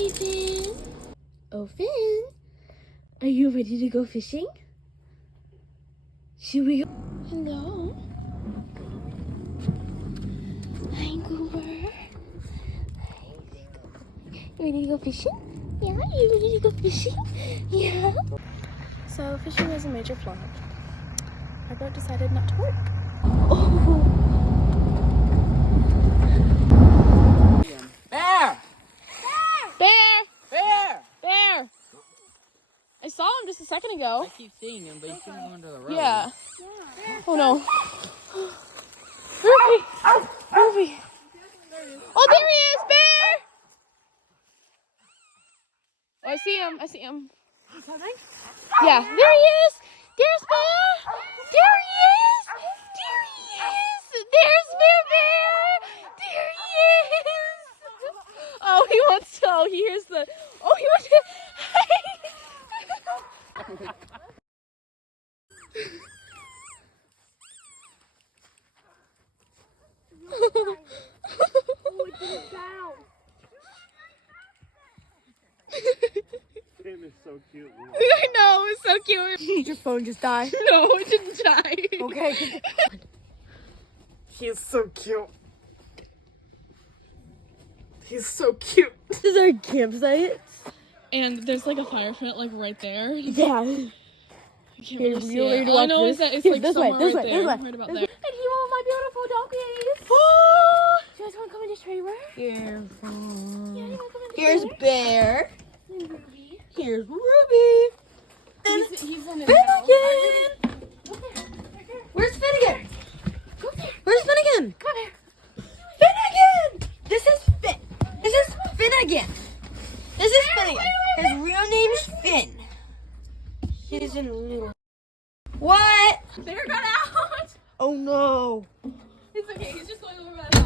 Hi, Finn. Oh, Finn. Are you ready to go fishing? Should we go? Hello. Hi, Goober. You ready to go fishing? Yeah, you ready to go fishing? Yeah. So fishing was a major flop. Our boat decided not to work. Oh. Bear! Bear! Bear! Bear! I saw him just a second ago. I keep seeing him, but he's still going to the road. Yeah. Oh no. Ruby! Ruby! Oh, there he is, Bear! Oh, I see him. I see him. Yeah, there he is. There's Bear. There he is. There he is. There's Bear Bear. There he is. Oh, he wants to. Oh, he hears the. Oh, he wants to. Finn is so cute. I know, it's so cute. Did your phone just die? No, it didn't die. Okay. He's so cute. He's so cute. This is our campsite. And there's like a fire pit like right there. Yeah. I can't really see you it. need to All I watch know this. is that it's Here, like this way, somewhere this right way, there. this way. Right about This there. And here are my beautiful donkeys. Oh! Do you guys want to come in this trailer? Here. Yeah, you want to come in this Here's trailer? Bear. And Ruby. Here's Ruby. He's in Finnegan! Where's Finnegan? Where's Finnegan? Come here. Finnegan! This is Finn. This is Finnegan. This is Finnegan. His real name's Finn. He's in little. What? Bear got out. Oh no. It's okay. He's just going over by the